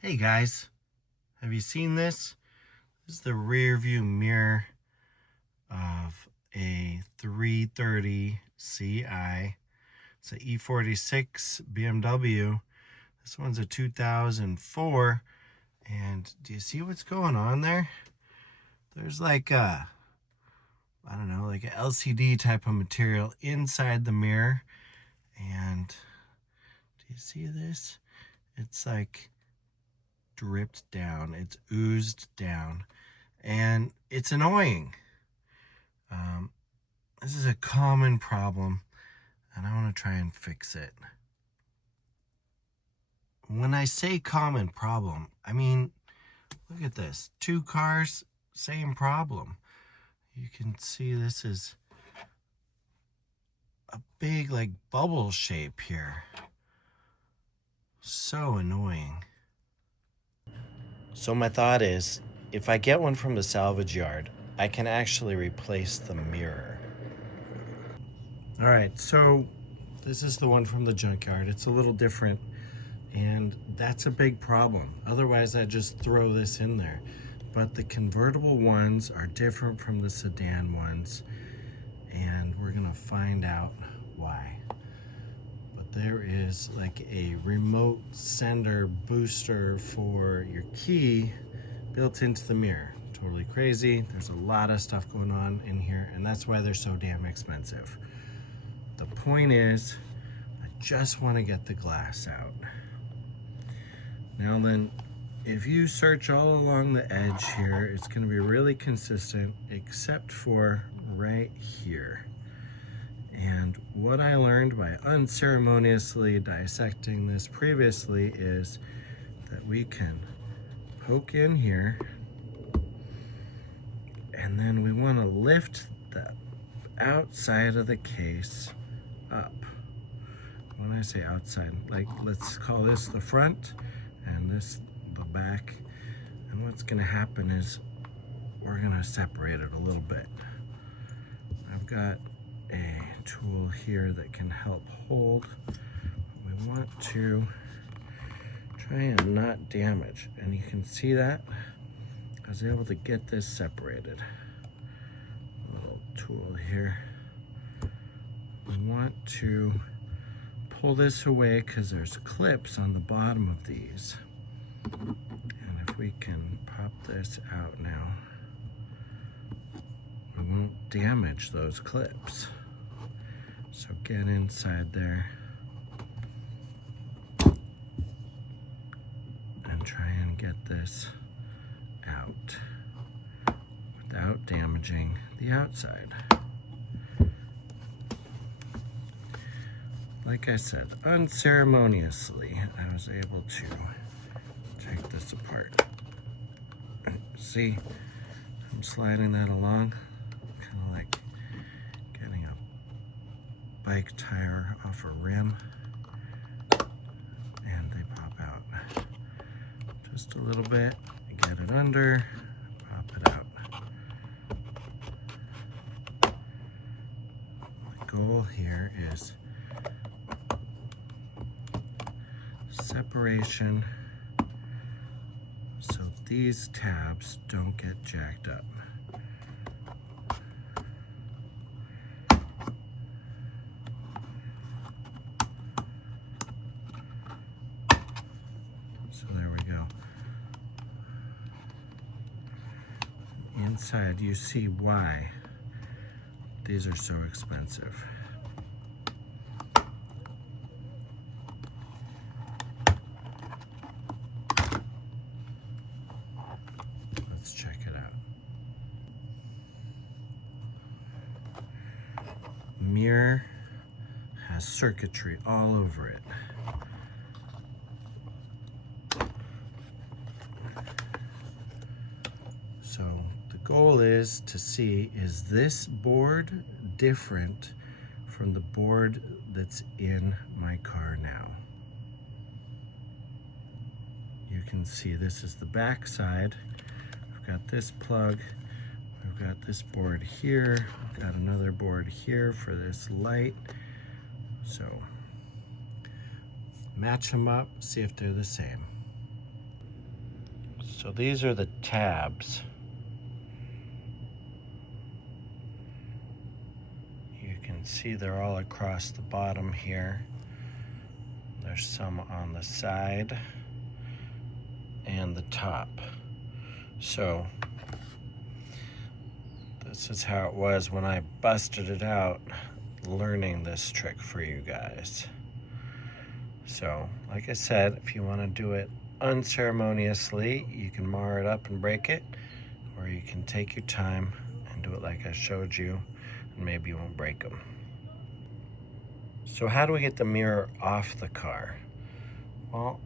Hey guys, have you seen this? This is the rear view mirror of a 330 Ci. It's a E46 BMW. This one's a 2004. And do you see what's going on there? There's like a, I don't know, like a LCD type of material inside the mirror. And do you see this? It's like dripped down, it's oozed down, and it's annoying. This is a common problem, and I want to try and fix it. When I say common problem, I mean, look at this. Two cars, same problem. You can see this is a big, like, bubble shape here. So annoying. So my thought is, if I get one from the salvage yard, I can actually replace the mirror. All right, so this is the one from the junkyard. It's a little different, and that's a big problem. Otherwise, I'd just throw this in there. But the convertible ones are different from the sedan ones, and we're gonna find out why. But there is like a remote sender booster for your key built into the mirror. Totally crazy. There's a lot of stuff going on in here, and that's why they're so damn expensive. The point is, I just want to get the glass out. Now then, if you search all along the edge here, it's going to be really consistent, except for right here. And what I learned by unceremoniously dissecting this previously is that we can poke in here, and then we want to lift the outside of the case up. When I say outside, like, let's call this the front and this the back. And what's going to happen is we're going to separate it a little bit. I've got a tool here that can help hold. We want to try and not damage, and you can see that I was able to get this separated. A little tool here. We want to pull this away because there's clips on the bottom of these. And if we can pop this out now, we won't damage those clips. So get inside there and try and get this out without damaging the outside. Like I said, unceremoniously, I was able to take this apart. See, I'm sliding that along, kind of like getting a bike tire off a rim, and they pop out just a little bit. Get it under, pop it out. The goal here is separation so these tabs don't get jacked up. So there we go. Inside you see why these are so expensive. Let's check it out. Mirror has circuitry all over it. So the goal is to see, is this board different from the board that's in my car now? You can see this is the back side. I've got this plug. I've got this board here. I've got another board here for this light. So match them up, see if they're the same. So these are the tabs. You can see they're all across the bottom here. There's some on the side and the top. So this is how it was when I busted it out, learning this trick for you guys. So, like I said, if you want to do it unceremoniously, you can mar it up and break it, or you can take your time and do it like I showed you, and maybe you won't break them. So how do we get the mirror off the car? Well,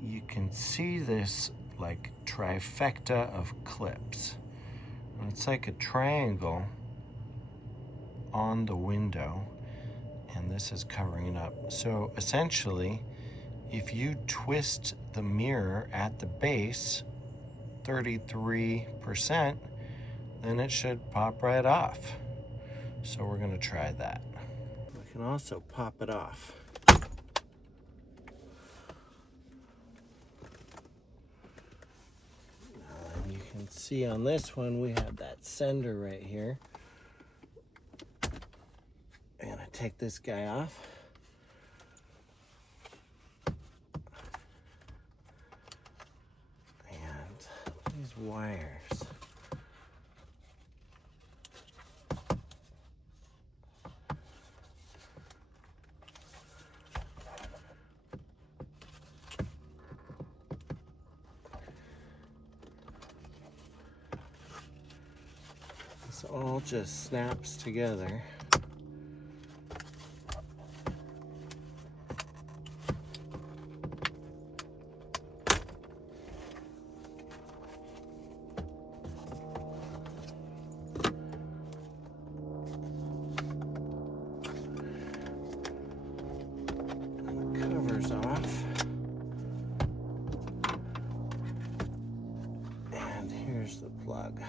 you can see this like trifecta of clips. And it's like a triangle on the window, and this is covering it up. So essentially, if you twist the mirror at the base 33%, then it should pop right off. So we're gonna try that. We can also pop it off. And you can see on this one, we have that sender right here. I'm gonna take this guy off. And these wires. This all just snaps together. Covers off. And here's the plug.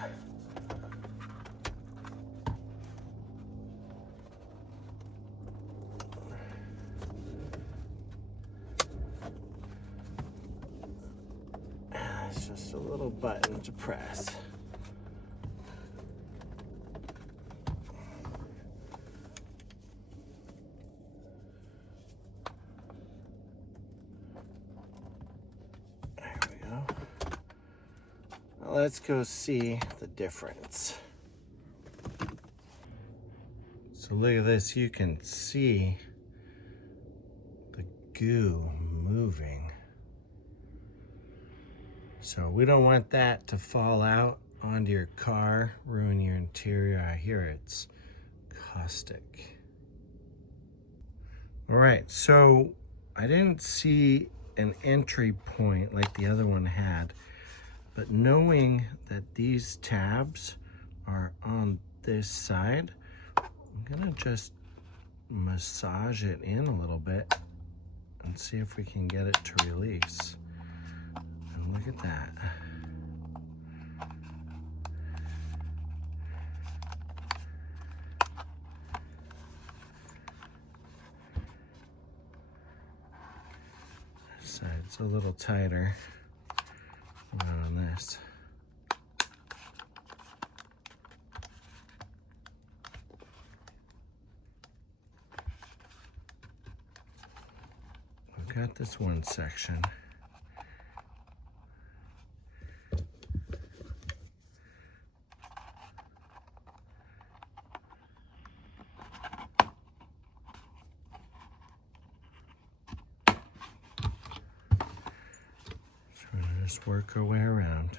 It's just a little button to press. There we go. Now let's go see the difference. So look at this, you can see the goo moving. So we don't want that to fall out onto your car, ruin your interior. I hear it's caustic. All right, so I didn't see an entry point like the other one had, but knowing that these tabs are on this side, I'm gonna just massage it in a little bit and see if we can get it to release. And look at that. This side's a little tighter than on this. I've got this one section. So we're gonna just work our way around.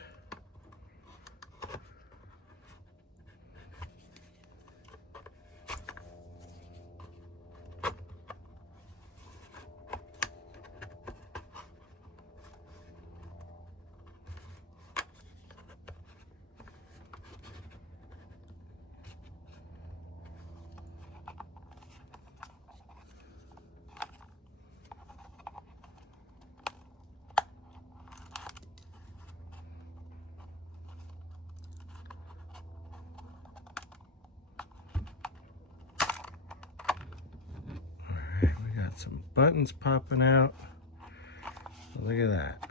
Some buttons popping out. Look at that.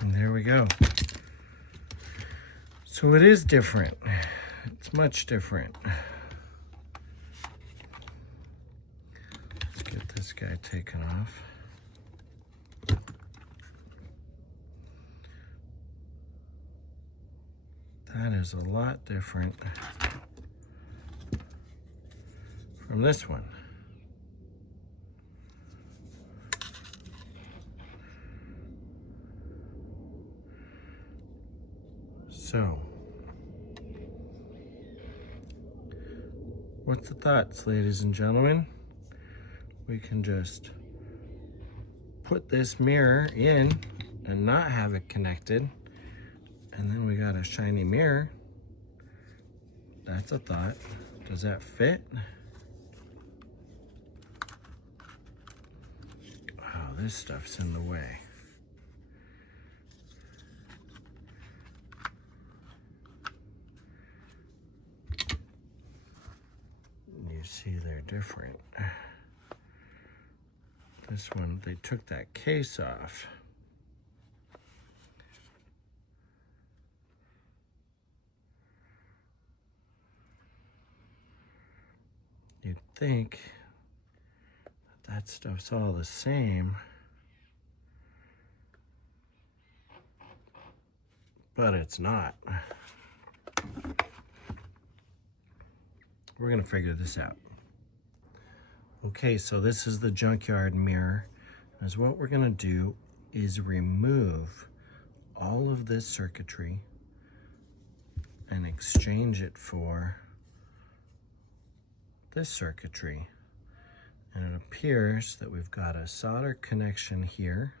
And there we go. So it is different. It's much different. Let's get this guy taken off. That is a lot different from this one. So, what's the thoughts, ladies and gentlemen? We can just put this mirror in and not have it connected, and then we got a shiny mirror. That's a thought. Does that fit? Wow, this stuff's in the way. You see they're different. This one, they took that case off. You'd think that stuff's all the same, but it's not. We're gonna figure this out. Okay, so this is the junkyard mirror. As what we're gonna do is remove all of this circuitry and exchange it for this circuitry. And it appears that we've got a solder connection here,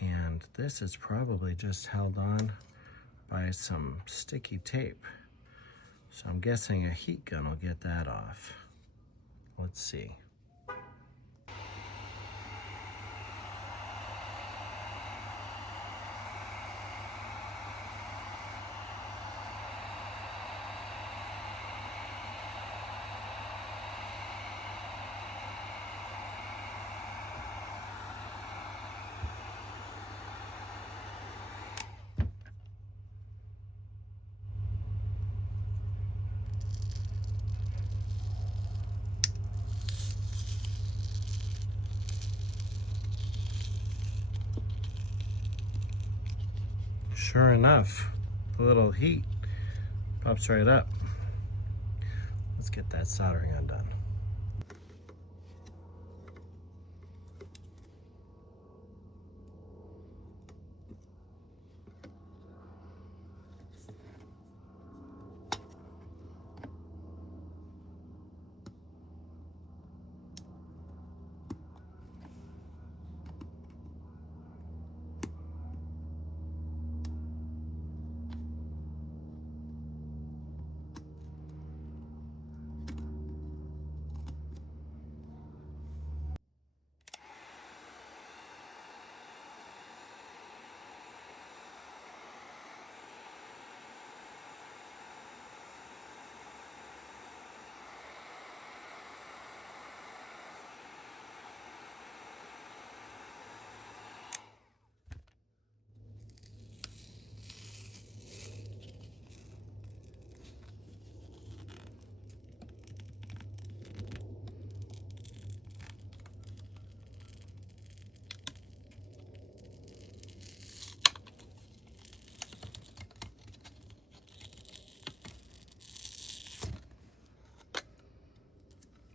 and this is probably just held on by some sticky tape. So I'm guessing a heat gun will get that off. Let's see. Sure enough, the little heat pops right up. Let's get that soldering undone.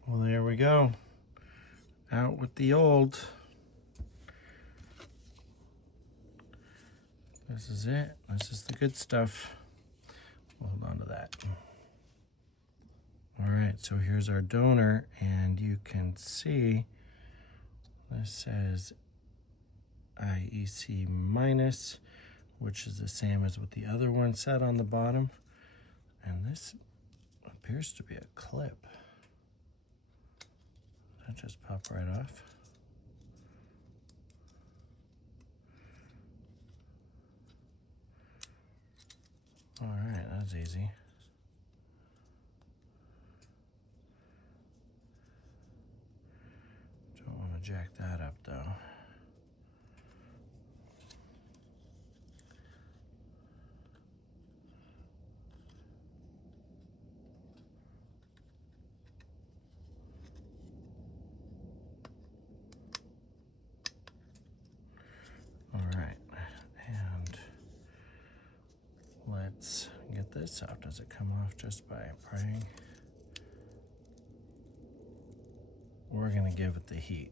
Well, there we go. Out with the old. This is it. This is the good stuff. We'll hold on to that. All right, so here's our donor, and you can see this says IEC minus, which is the same as what the other one said on the bottom. And this appears to be a clip. That just popped right off. All right, that's easy. Don't want to jack that up though. let's get this out. Does it come off just by prying? We're gonna give it the heat.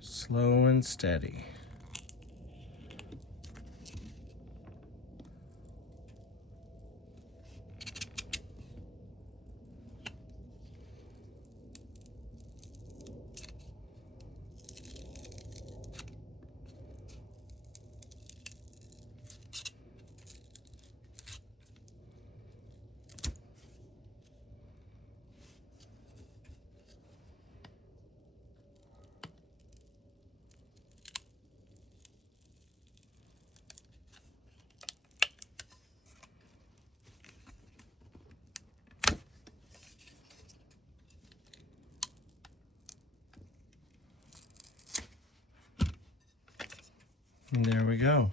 Slow and steady. And there we go.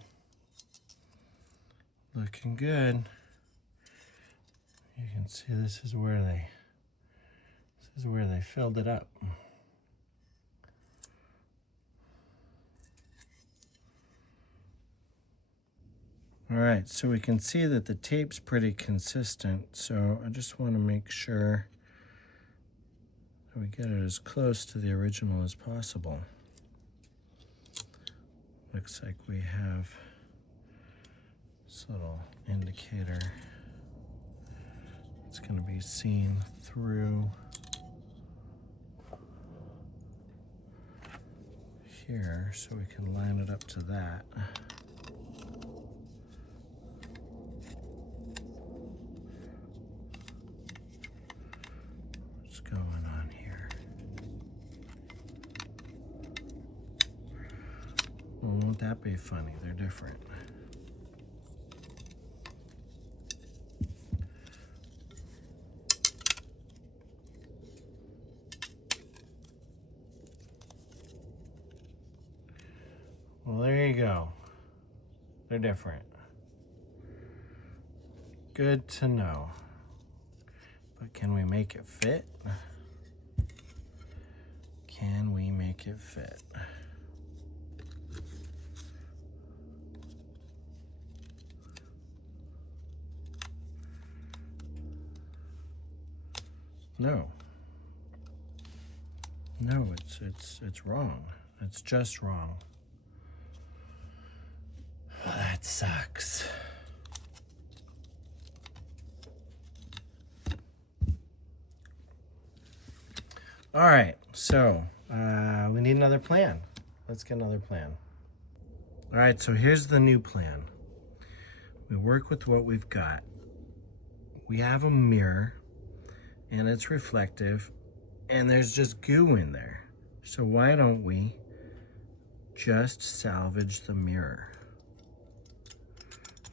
Looking good. You can see this is where they filled it up. All right, so we can see that the tape's pretty consistent, so I just want to make sure that we get it as close to the original as possible. Looks like we have this little indicator. It's going to be seen through here, so we can line it up to that. What's going on here? Well, won't that be funny? They're different. Well, there you go. They're different. Good to know. But can we make it fit? Can we make it fit? No. No, it's wrong. It's just wrong. Well, that sucks. All right, so we need another plan. Let's get another plan. All right, so here's the new plan. We work with what we've got. We have a mirror, and it's reflective, and there's just goo in there. So why don't we just salvage the mirror?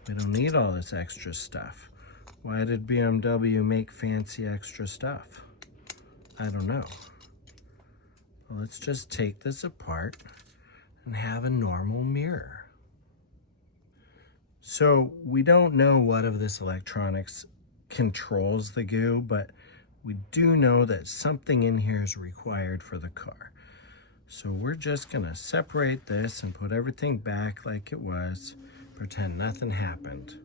We don't need all this extra stuff. Why did BMW make fancy extra stuff? I don't know. Well, let's just take this apart and have a normal mirror. So we don't know what of this electronics controls the goo, but we do know that something in here is required for the car. So we're just gonna separate this and put everything back like it was, pretend nothing happened.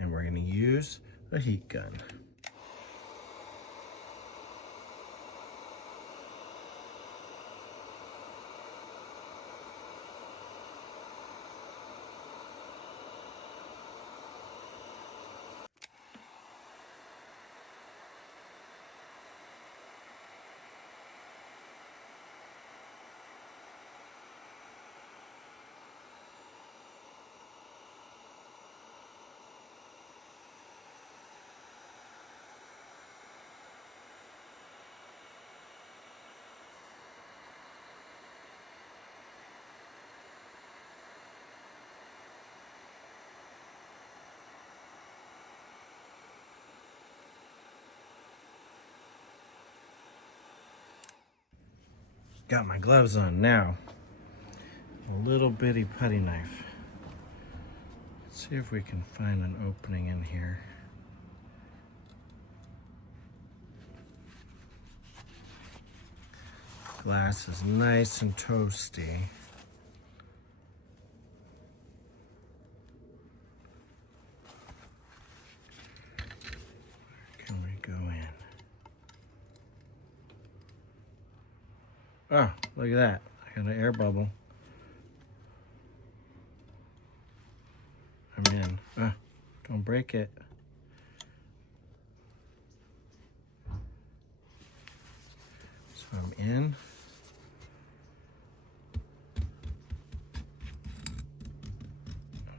And we're gonna use a heat gun. Got my gloves on now. A little bitty putty knife. Let's see if we can find an opening in here. Glass is nice and toasty. Where can we go in? Oh, look at that. I got an air bubble. I'm in. Don't break it. So I'm in.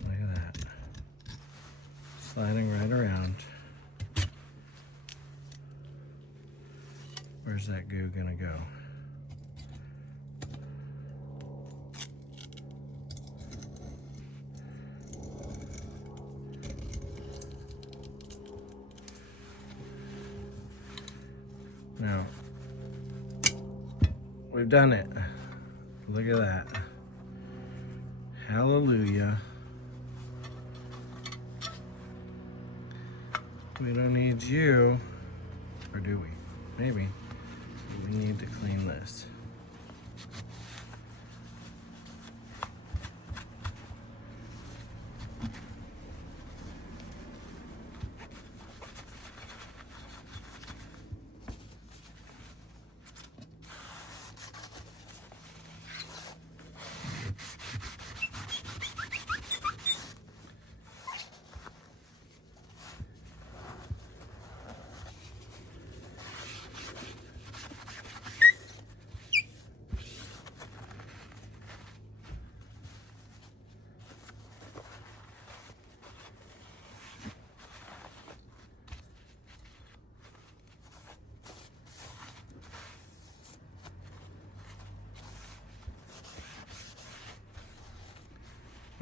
Look at that. Sliding right around. Where's that goo gonna go? Now, we've done it. Look at that. Hallelujah. We don't need you, or do we? Maybe. We need to clean this.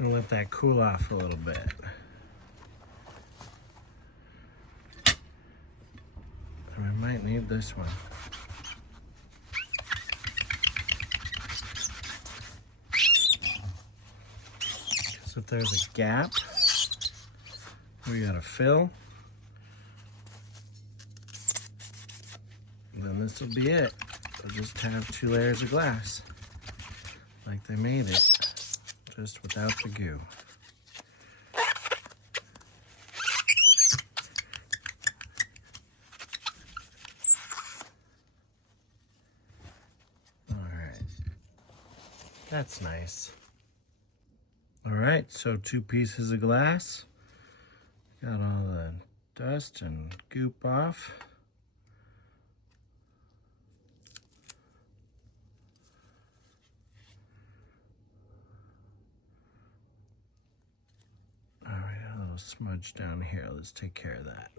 And let that cool off a little bit. And we might need this one. Because if there's a gap, we gotta fill. Then this will be it. We'll just have 2 layers of glass, like they made it. Just without the goo. All right, that's nice. All right, so 2 pieces of glass. Got all the dust and goop off. Smudge down here. Let's take care of that.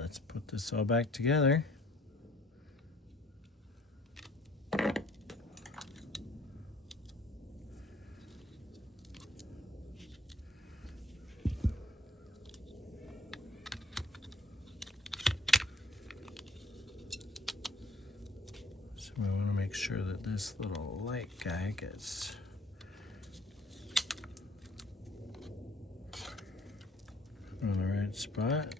Let's put this all back together. So we want to make sure that this little light guy gets on the right spot.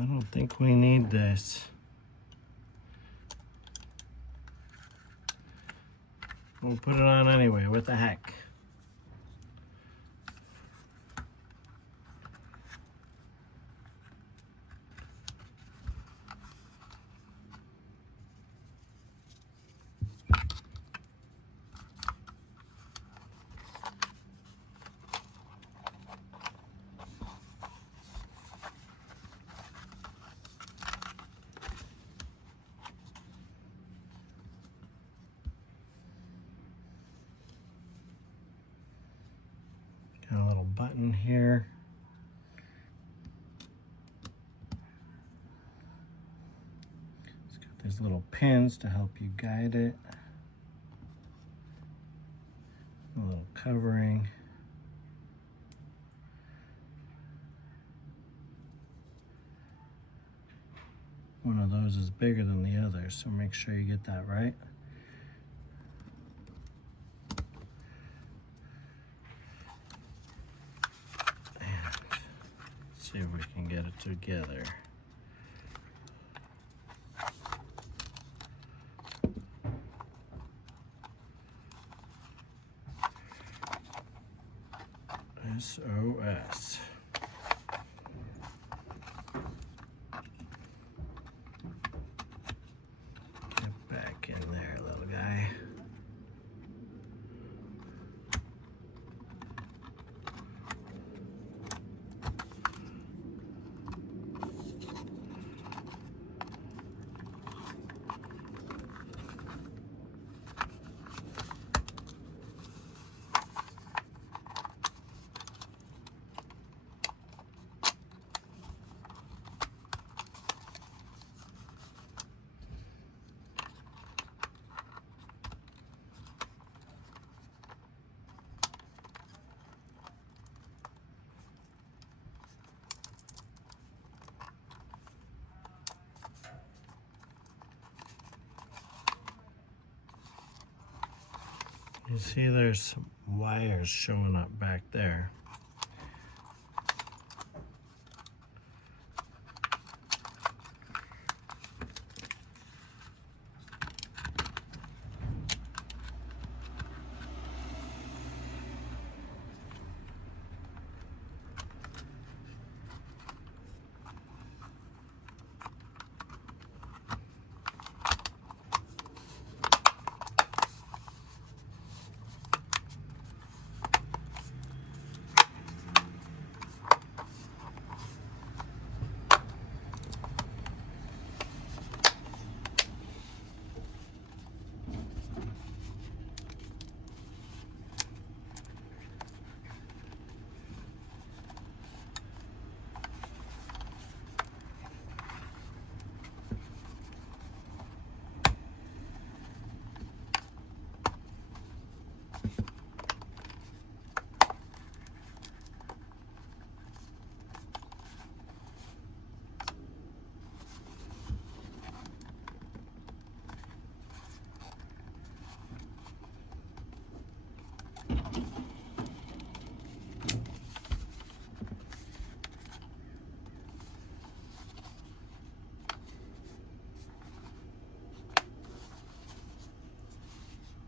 I don't think we need this. We'll put it on anyway, what the heck. Got a little button here. It's got these little pins to help you guide it. A little covering. One of those is bigger than the other, so make sure you get that right. See if we can get it together. SOS. Get back in there, little guy. You see there's some wires showing up back there.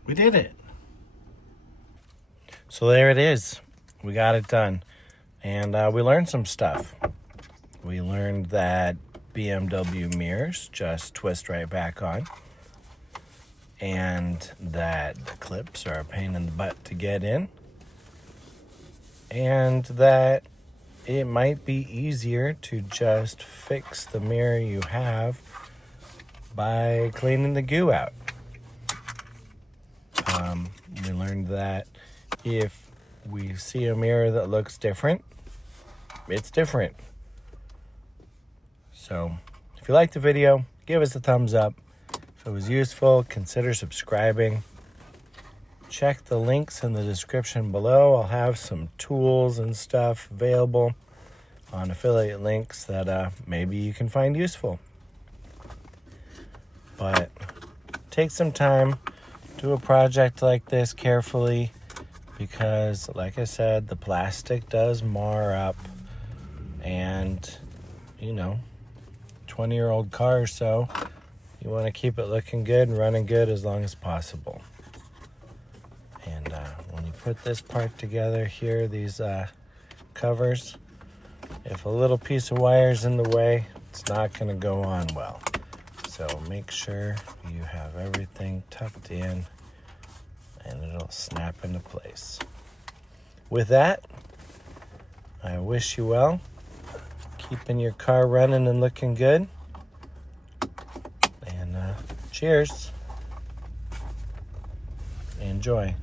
We did it. So there it is. We got it done. And we learned some stuff. We learned that BMW mirrors just twist right back on. And that the clips are a pain in the butt to get in. And that it might be easier to just fix the mirror you have by cleaning the goo out. We learned that if we see a mirror that looks different, it's different. So if you liked the video, give us a thumbs up. If it was useful, consider subscribing. Check the links in the description below. I'll have some tools and stuff available on affiliate links that maybe you can find useful. But take some time, do a project like this carefully, because like I said, the plastic does mar up, and you know, 20-year-old car or so. You want to keep it looking good and running good as long as possible. And when you put this part together here, these covers, if a little piece of wire is in the way, it's not going to go on well. So make sure you have everything tucked in and it'll snap into place. With that, I wish you well. Keeping your car running and looking good. And cheers. Enjoy.